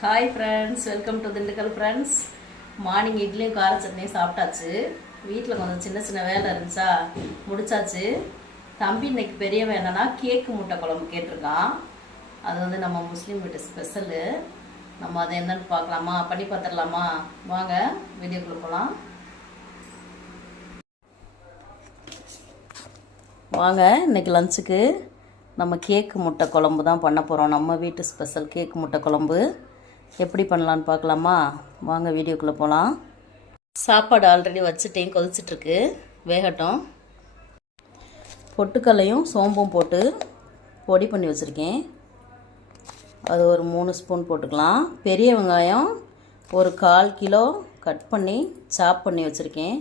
Hi friends, welcome to Dindigul friends. Morning இட்லியும் கார சட்னியும் சாப்பிட்டாச்சு. வீட்டில் கொஞ்சம் சின்ன சின்ன வேலை இருந்துச்சா, முடிச்சாச்சு. தம்பி இன்னைக்கு பெரியவன் என்னன்னா கேக்கு முட்டை குழம்பு கேட்டிருக்கான். அது வந்து நம்ம முஸ்லீம் வீட்டு ஸ்பெஷலு. நம்ம அதை என்னன்னு பார்க்கலாமா, பண்ணி பார்த்துடலாமா? வாங்க வீடியோக்குள்ளே போகலாம். வாங்க, இன்னைக்கு லஞ்சுக்கு நம்ம கேக்கு முட்டை குழம்பு தான் பண்ண போகிறோம். நம்ம வீட்டு ஸ்பெஷல் கேக்கு முட்டை குழம்பு எப்படி பண்ணலான்னு பார்க்கலாமா? வாங்க வீடியோக்குள்ளே போகலாம். சாப்பாடு ஆல்ரெடி வச்சுட்டேன், கொதிச்சிட்ருக்கு, வேகட்டும். பொட்டுக்கல்லையும் சோம்பும் போட்டு பொடி பண்ணி வச்சுருக்கேன். அது ஒரு 3 ஸ்பூன் போட்டுக்கலாம். பெரிய வெங்காயம் ஒரு 1/4 கிலோ கட் பண்ணி சாப் பண்ணி வச்சுருக்கேன்.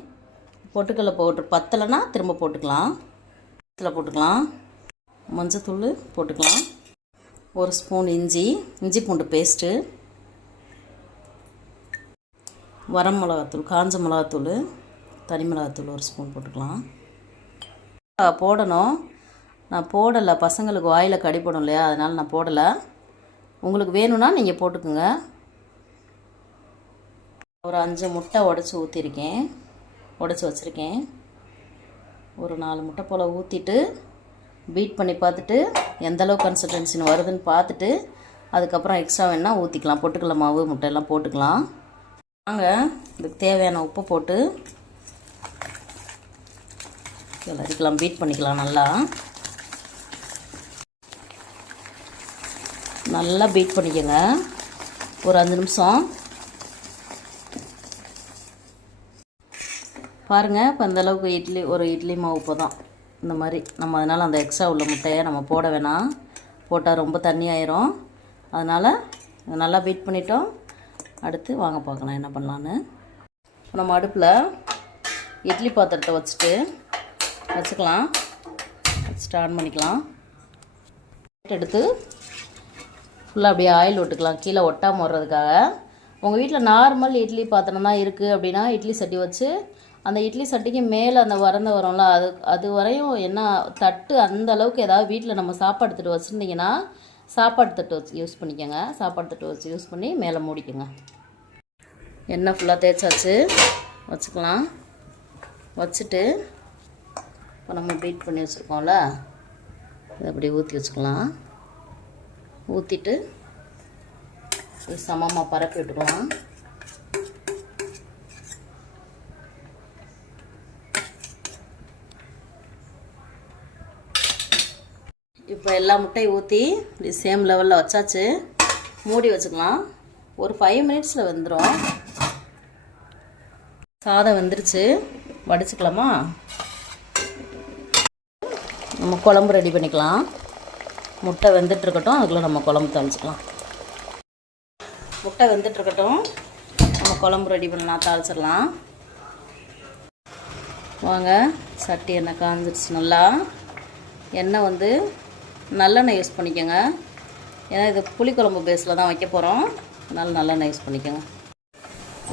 பொட்டுக்கல்லை போட்டு பத்தலைன்னா திரும்ப போட்டுக்கலாம். போட்டுக்கலாம். மஞ்சத்தூள் போட்டுக்கலாம். 1 ஸ்பூன் இஞ்சி பூண்டு பேஸ்ட்டு, வரம் மிளகாத்தூள், காஞ்ச மிளகாத்தூள், தனி மிளகாத்தூள் 1 ஸ்பூன் போட்டுக்கலாம். போடணும், நான் போடலை, பசங்களுக்கு வாயில் கடிப்படும் இல்லையா, அதனால் நான் போடலை. உங்களுக்கு வேணும்னா நீங்கள் போட்டுக்குங்க. ஒரு 5 முட்டை உடச்சி ஊற்றிருக்கேன், உடச்சி வச்சுருக்கேன். ஒரு 4 முட்டை போல் ஊற்றிட்டு பீட் பண்ணி பார்த்துட்டு எந்தளவு கன்சிஸ்டன்சின்னு வருதுன்னு பார்த்துட்டு அதுக்கப்புறம் எக்ஸ்ட்ரா வேணால் ஊற்றிக்கலாம். பொட்டுக்கடலை மாவு முட்டையெல்லாம் போட்டுக்கலாம். வாங்க, இதுக்கு தேவையான உப்பு போட்டு கிளறிக்கலாம், பீட் பண்ணிக்கலாம். நல்லா பீட் பண்ணிக்கோங்க ஒரு 5 நிமிஷம். பாருங்கள், இப்போ அந்தளவுக்கு ஒரு இட்லி மாவு இப்போ தான் இந்த மாதிரி நம்ம, அதனால் அந்த எக்ஸ்ட்ரா உள்ள முட்டையை நம்ம போட வேணாம், போட்டால் ரொம்ப தண்ணி ஆயிரும். அதனால் நல்லா பீட் பண்ணிட்டோம். அடுத்து வாங்க பார்க்கலாம் என்ன பண்ணலான்னு. நம்ம அடுப்பில் இட்லி பாத்திரத்தை வச்சுக்கலாம். ஆன் பண்ணிக்கலாம். எடுத்து ஃபுல்லாக அப்படியே ஆயில் விட்டுக்கலாம், கீழே ஒட்டாமல் வர்றதுக்காக. உங்கள் வீட்டில் நார்மல் இட்லி பாத்திரம் தான் இருக்குது அப்படின்னா இட்லி சட்டி வச்சு அந்த இட்லி சட்டிக்கு மேலே அந்த வரந்த வரும்ல, அது வரையும் என்ன தட்டு அந்த அளவுக்கு ஏதாவது வீட்டில் நம்ம சாப்பாடு தட்டு வச்சுருந்தீங்கன்னா சாப்பாடு தட்டு வச்சு யூஸ் பண்ணிக்கோங்க. சாப்பாடு தட்டு வச்சு யூஸ் பண்ணி மேலே மூடிக்கோங்க. எண்ணெய் ஃபுல்லாக தேய்ச்சாச்சு, வச்சுக்கலாம். வச்சுட்டு இப்போ நம்ம பீட் பண்ணி வச்சுருக்கோம்ல, இதை அப்படி ஊற்றி வச்சுக்கலாம். ஊற்றிட்டு சமமாக பரப்பி விட்டுக்கலாம். இப்போ எல்லா முட்டையும் ஊற்றி இப்படி சேம் லெவலில் வச்சாச்சு. மூடி வச்சுக்கலாம். ஒரு 5 மினிட்ஸில் வெந்துடும். சாதம் வெந்துருச்சு, வடிச்சுக்கலாமா? நம்ம குழம்பு ரெடி பண்ணிக்கலாம். முட்டை வெந்துட்டுருக்கட்டும், அதுக்குள்ளே நம்ம குழம்பு தாளிச்சிக்கலாம். முட்டை வெந்துட்டுருக்கட்டும், நம்ம குழம்பு ரெடி பண்ணலாம், தாளிச்சிடலாம். வாங்க, சட்டி எண்ணெய் காஞ்சிடுச்சு. நல்லா எண்ணெய் வந்து நல்லெண்ணெய் யூஸ் பண்ணிக்கோங்க, ஏன்னா இது புளிக்குழம்பு பேஸில் தான் வைக்க போகிறோம். அதனால் நல்லெண்ணெய் யூஸ் பண்ணிக்கோங்க.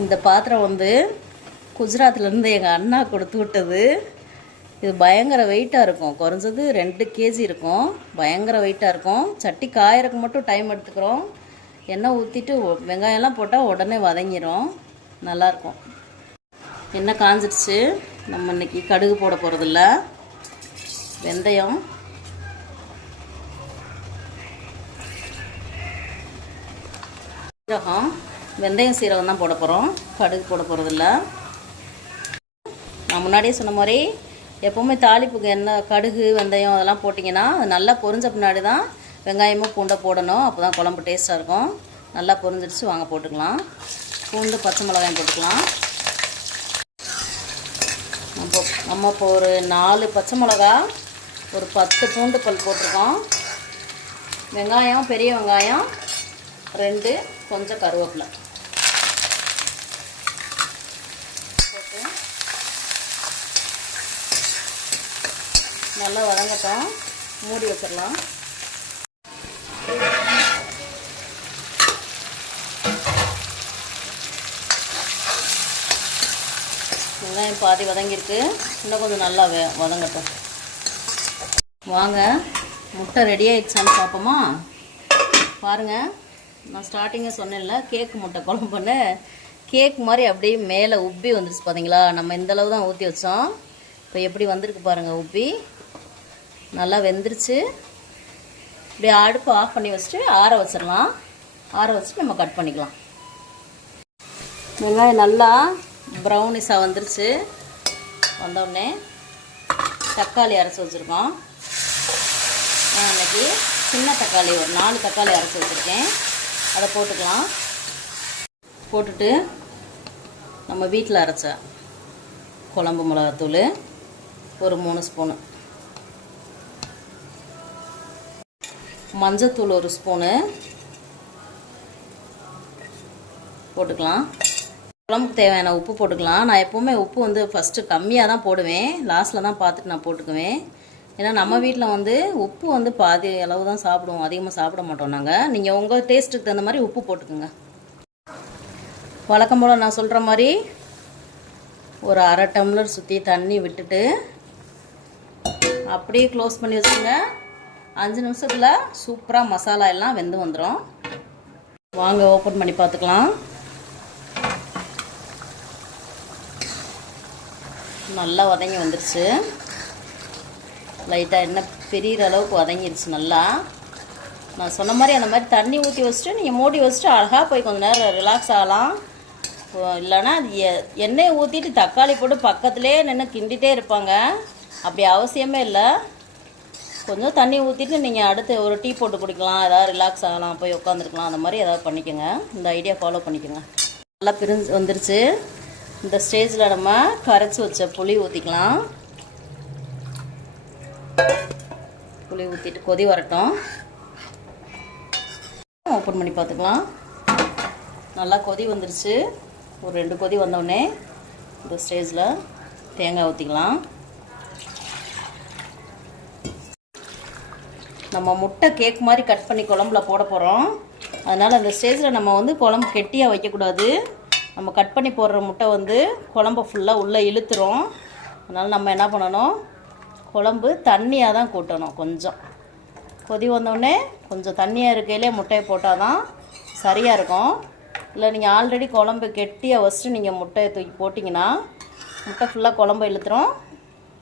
இந்த பாத்திரம் வந்து குஜராத்லேருந்து எங்கள் அண்ணா கொடுத்து விட்டது. இது பயங்கர வெயிட்டாக இருக்கும், குறைஞ்சது 2 kg இருக்கும். பயங்கர வெயிட்டாக இருக்கும். சட்டி காயறதுக்கு மட்டும் டைம் எடுத்துக்கிறோம். எண்ணெய் ஊற்றிட்டு வெங்காயம்லாம் போட்டால் உடனே வதங்கிடும், நல்லாயிருக்கும். எண்ணெய் காஞ்சிடுச்சு. நம்ம இன்றைக்கி கடுகு போட போகிறதில்ல. வெந்தயம், சீரகம், வெந்தயம் சீரகம் தான் போட போகிறோம், கடுகு போட போகிறதில்ல. நான் முன்னாடியே சொன்ன மாதிரி எப்போவுமே தாளிப்புக்கு எண்ணெய் கடுகு வெந்தயம் அதெல்லாம் போட்டிங்கன்னா அது நல்லா பொரிஞ்ச பின்னாடி தான் வெங்காயமும் பூண்டை போடணும். அப்போ தான் குழம்பு டேஸ்ட்டாக இருக்கும். நல்லா பொரிஞ்சிடுச்சு, வாங்க போட்டுக்கலாம். பூண்டு பச்சை மிளகாயும் போட்டுக்கலாம். நம்ம இப்போ ஒரு 4 பச்சை மிளகா, ஒரு 10 பூண்டு பல் போட்டிருக்கோம். வெங்காயம், பெரிய வெங்காயம் 2, கொஞ்சம் கருவேப்பிலை போட்டு நல்லா வதங்கட்டும். மூடி வச்சிடலாம். வெங்காயம் பாதி வதங்கியிருக்கு, இன்னும் கொஞ்சம் நல்லா வதங்கட்டும். வாங்க, முட்டை ரெடி ஆகிடுச்சான்னு பார்ப்போமா? பாருங்கள், நான் ஸ்டார்டிங்காக சொன்னேன்ல கேக்கு முட்டை குழம்புன்னு, கேக் மாதிரி அப்படியே மேலே உப்பி வந்துருச்சு பார்த்தீங்களா. நம்ம இந்தளவு தான் ஊற்றி வச்சோம். இப்போ எப்படி வந்திருக்கு பாருங்கள், உப்பி நல்லா வெந்துருச்சு. இப்படியே அடுப்பு ஆஃப் பண்ணி வச்சுட்டு ஆற வச்சிடலாம். ஆற வச்சுட்டு நம்ம கட் பண்ணிக்கலாம். வெங்காயம் நல்லா ப்ரௌனிஷாக வந்துருச்சு. வந்தோடனே தக்காளி அரைச்சி வச்சுருக்கோம். நான் இன்றைக்கி சின்ன தக்காளி ஒரு 4 தக்காளி அரைச்சி வச்சுருக்கேன். அதை போட்டுக்கலாம். போட்டுட்டு நம்ம வீட்டில் அரைச்ச குழம்பு மிளகாத்தூள் ஒரு 3 ஸ்பூனு, மஞ்சத்தூள் ஒரு ஸ்பூனு போட்டுக்கலாம். குழம்புக்கு தேவையான உப்பு போட்டுக்கலாம். நான் எப்போவுமே உப்பு வந்து ஃபஸ்ட்டு கம்மியாக தான் போடுவேன், லாஸ்ட்டில் தான் பார்த்துட்டு நான் போட்டுக்குவேன். ஏன்னா நம்ம வீட்டில் வந்து உப்பு வந்து பாதி அளவு தான் சாப்பிடுவோம், அதிகமாக சாப்பிட மாட்டோம் நாங்கள். நீங்கள் உங்கள் டேஸ்ட்டுக்கு தகுந்த மாதிரி உப்பு போட்டுக்குங்க. வழக்கம் போல் நான் சொல்கிற மாதிரி ஒரு 1/2 டம்ளர் சுற்றி தண்ணி விட்டுட்டு அப்படியே க்ளோஸ் பண்ணி வச்சுங்க. 5 நிமிஷத்தில் சூப்பராக மசாலா எல்லாம் வெந்து வந்துடும். வாங்க ஓப்பன் பண்ணி பார்த்துக்கலாம். நல்லா வதங்கி வந்துருச்சு. லைட்டாக எண்ணெய் பெரிய அளவுக்கு வதங்கிருச்சு நல்லா. நான் சொன்ன மாதிரி அந்த மாதிரி தண்ணி ஊற்றி வச்சுட்டு நீங்கள் மூடி வச்சுட்டு அழகாக போய் கொஞ்சம் நேரம் ரிலாக்ஸ் ஆகலாம். இல்லைன்னா எண்ணெயை ஊற்றிட்டு தக்காளி போட்டு பக்கத்துலேயே நின்று கிண்டிகிட்டே இருப்பாங்க. அப்படி அவசியமே இல்லை. கொஞ்சம் தண்ணி ஊற்றிட்டு நீங்கள் அடுத்து ஒரு டீ போட்டு குடிக்கலாம், ஏதாவது ரிலாக்ஸ் ஆகலாம், போய் உட்காந்துருக்கலாம், அந்த மாதிரி ஏதாவது பண்ணிக்கோங்க. இந்த ஐடியா ஃபாலோ பண்ணிக்கோங்க. நல்லா பிரிஞ்சு வந்துருச்சு. இந்த ஸ்டேஜில் நம்ம கரைச்சி வச்ச புளி ஊற்றிக்கலாம். புளி ஊற்றிட்டு கொதி வரட்டும். ஓப்பன் பண்ணி பார்த்துக்கலாம். நல்லா கொதி வந்துருச்சு. ஒரு 2 கொதி வந்தோடனே இந்த ஸ்டேஜில் தேங்காய் ஊற்றிக்கலாம். நம்ம முட்டை கேக் மாதிரி கட் பண்ணி குழம்புல போட போகிறோம். அதனால் அந்த ஸ்டேஜில் நம்ம வந்து குழம்பு கெட்டியாக வைக்கக்கூடாது. நம்ம கட் பண்ணி போடுற முட்டை வந்து குழம்பை ஃபுல்லாக உள்ளே இழுத்துரும். அதனால் நம்ம என்ன பண்ணணும், குழம்பு தண்ணியாக தான் கூட்டணும். கொஞ்சம் கொதி வந்தோடனே கொஞ்சம் தண்ணியாக இருக்கையிலே முட்டையை போட்டால் தான் சரியாக இருக்கும். இல்லை நீங்கள் ஆல்ரெடி குழம்பு கெட்டியாக வச்சுட்டு நீங்கள் முட்டையை தூக்கி போட்டிங்கன்னா முட்டை ஃபுல்லாக குழம்பு இழுத்துரும்.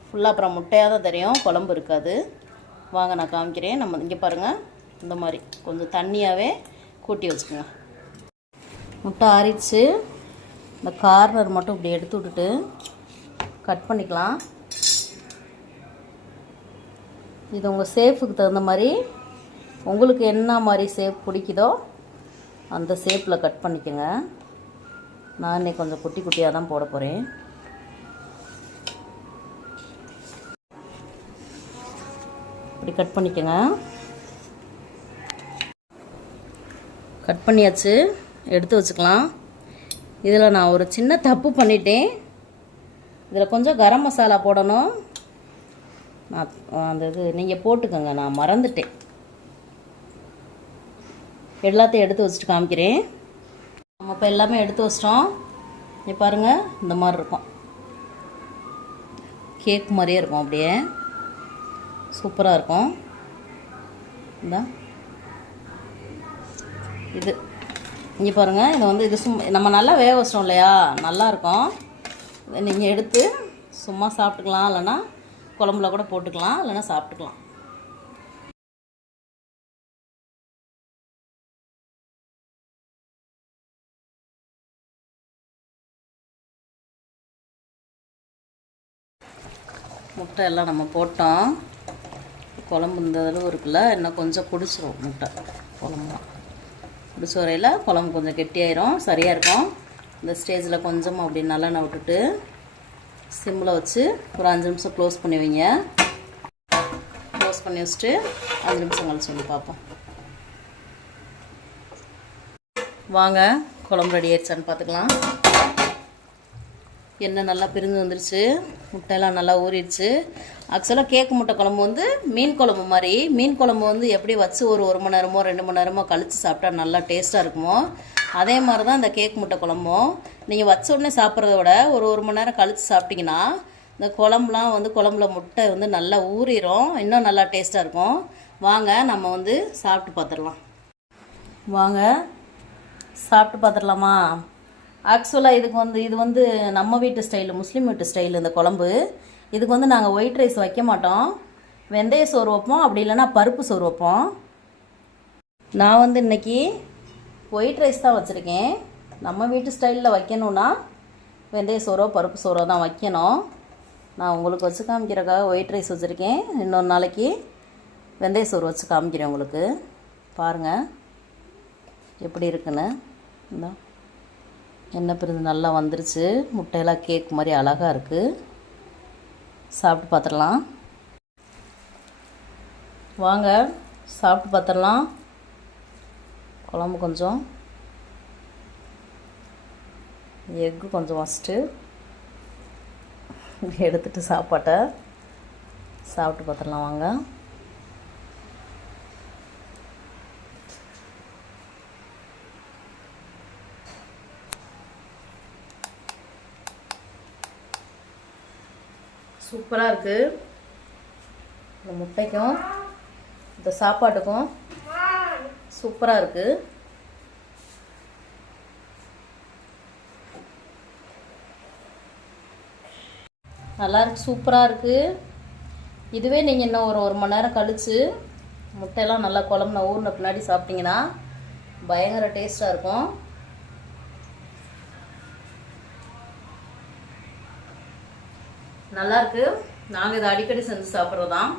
ஃபுல்லாக அப்புறம் முட்டையாக தான் தெரியும், குழம்பு இருக்காது. வாங்க நான் காமிக்கிறேன். நம்ம இங்கே பாருங்கள், இந்த மாதிரி கொஞ்சம் தண்ணியாகவே கூட்டி வச்சுக்கோங்க. முட்டை ஆறிடுச்சு. இந்த கார்னர் மட்டும் இப்படி எடுத்து விட்டுட்டு கட் பண்ணிக்கலாம். இது உங்கள் சேஃபுக்கு தகுந்த மாதிரி, உங்களுக்கு என்ன மாதிரி ஷேப் பிடிக்குதோ அந்த ஷேப்பில் கட் பண்ணிக்கோங்க. நான் இன்னைக்கு கொஞ்சம் குட்டி குட்டியாக தான் போட போகிறேன். இப்படி கட் பண்ணிக்கோங்க. கட் பண்ணியாச்சு, எடுத்து வச்சுக்கலாம். இதில் நான் ஒரு சின்ன தப்பு பண்ணிட்டேன். இதில் கொஞ்சம் கரம் மசாலா போடணும். நான் அந்த இது நீங்கள் போட்டுக்கோங்க, நான் மறந்துட்டேன். எல்லாத்தையும் எடுத்து வச்சுட்டு காமிக்கிறேன். நம்ம இப்போ எல்லாமே எடுத்து வச்சிட்டோம். இங்கே பாருங்கள், இந்த மாதிரி இருக்கும், கேக் மாதிரியே இருக்கும், அப்படியே சூப்பராக இருக்கும். இந்த இது இங்கே பாருங்கள், இதை வந்து இது நம்ம நல்லா வேக வச்சிட்டோம் இல்லையா, நல்லாயிருக்கும். இதை நீங்கள் எடுத்து சும்மா சாப்பிட்டுக்கலாம், இல்லைன்னா குழம்புல கூட போட்டுக்கலாம், இல்லைன்னா சாப்பிட்டுக்கலாம். முட்டை எல்லாம் நம்ம போட்டோம். குழம்பு இந்த அளவு இருக்குல்ல, இன்னும் கொஞ்சம் குடிச்சிரும் முட்டை. குழம்புலாம் குடிச்ச வரையில் குழம்பு கொஞ்சம் கெட்டியாயிரும், சரியாக இருக்கும். இந்த ஸ்டேஜில் கொஞ்சமாக அப்படி நல்லெண்ணெய் விட்டுட்டு சிம்மில் வச்சு ஒரு 5 நிமிஷம் க்ளோஸ் பண்ணி வைங்க. க்ளோஸ் பண்ணி வச்சுட்டு 5 நிமிஷம் கழிச்சு வந்து பார்ப்போம். வாங்க குழம்பு ரெடி ஆயிடுச்சான்னு பார்த்துக்கலாம். எண்ணெய் நல்லா பிரிஞ்சு வந்துருச்சு, முட்டையெல்லாம் நல்லா ஊறிடுச்சு. ஆக்சுவலாக கேக்கு முட்டை குழம்பு வந்து மீன் குழம்பு மாதிரி. மீன் குழம்பு வந்து எப்படி வச்சு ஒரு 1 மணி நேரமோ 2 மணி நேரமோ கழித்து சாப்பிட்டா நல்லா டேஸ்ட்டாக இருக்குமோ, அதே மாதிரி தான் இந்த கேக் முட்டை குழம்பும். நீங்கள் வச்ச உடனே சாப்பிட்றத விட ஒரு 1 மணி நேரம் கழித்து சாப்பிட்டிங்கன்னா இந்த குழம்புலாம் வந்து குழம்புல முட்டை வந்து நல்லா ஊறிடும், இன்னும் நல்லா டேஸ்ட்டாக இருக்கும். வாங்க நம்ம வந்து சாப்பிட்டு பார்த்துடலாம். வாங்க சாப்பிட்டு பார்த்துடலாமா? ஆக்சுவலாக இது வந்து நம்ம வீட்டு ஸ்டைலு, முஸ்லீம் வீட்டு ஸ்டைலு இந்த குழம்பு. இதுக்கு வந்து நாங்கள் ஒயிட் ரைஸ் வைக்க மாட்டோம், வெந்தய சோறு வைப்போம், அப்படி இல்லைன்னா பருப்பு சோறு வைப்போம். நான் வந்து இன்றைக்கி ஒயிட் ரைஸ் தான் வச்சுருக்கேன். நம்ம வீட்டு ஸ்டைலில் வைக்கணுன்னா வெந்தய சோறோ பருப்பு சோறோ தான் வைக்கணும். நான் உங்களுக்கு வச்சு காமிக்கிறக்காக ஒயிட் ரைஸ் வச்சுருக்கேன். இன்னொரு நாளைக்கு வெந்தய சோறு வச்சு காமிக்கிறேன் உங்களுக்கு. பாருங்கள் எப்படி இருக்குன்னு. இந்த எண்ணெய் பிரிந்து நல்லா வந்துருச்சு. முட்டையெல்லாம் கேக் மாதிரி அழகாக இருக்குது. சாப்பிட்டு பார்த்துடலாம். வாங்க சாப்பிட்டு பார்த்துடலாம். குழம்பு கொஞ்சம், எக்கு கொஞ்சம் ஃபஸ்ட்டு எடுத்துகிட்டு சாப்பாட்டை சாப்பிட்டு பார்த்துடலாம். வாங்க. சூப்பராக இருக்குது. இந்த முட்டைக்கும் இந்த சாப்பாட்டுக்கும் சூப்பராக இருக்குது. நல்லாயிருக்கு, சூப்பராக இருக்குது. இதுவே நீங்கள் இன்னும் ஒரு மணி நேரம் கழித்து முட்டையெல்லாம் நல்லா குழம்புன ஊறின பின்னாடி சாப்பிட்டிங்கன்னா பயங்கர டேஸ்ட்டாக இருக்கும். நல்லாயிருக்கு. நாங்கள் இதை அடிக்கடி செஞ்சு சாப்பிட்றது தான்.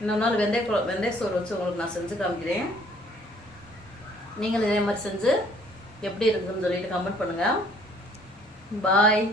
இன்னொரு நாள் வெந்தய சோறு வச்சு உங்களுக்கு நான் செஞ்சு காமிக்கிறேன். நீங்களும் இதே மாதிரி செஞ்சு எப்படி இருக்குதுன்னு சொல்லிட்டு கமெண்ட் பண்ணுங்கள். பாய்.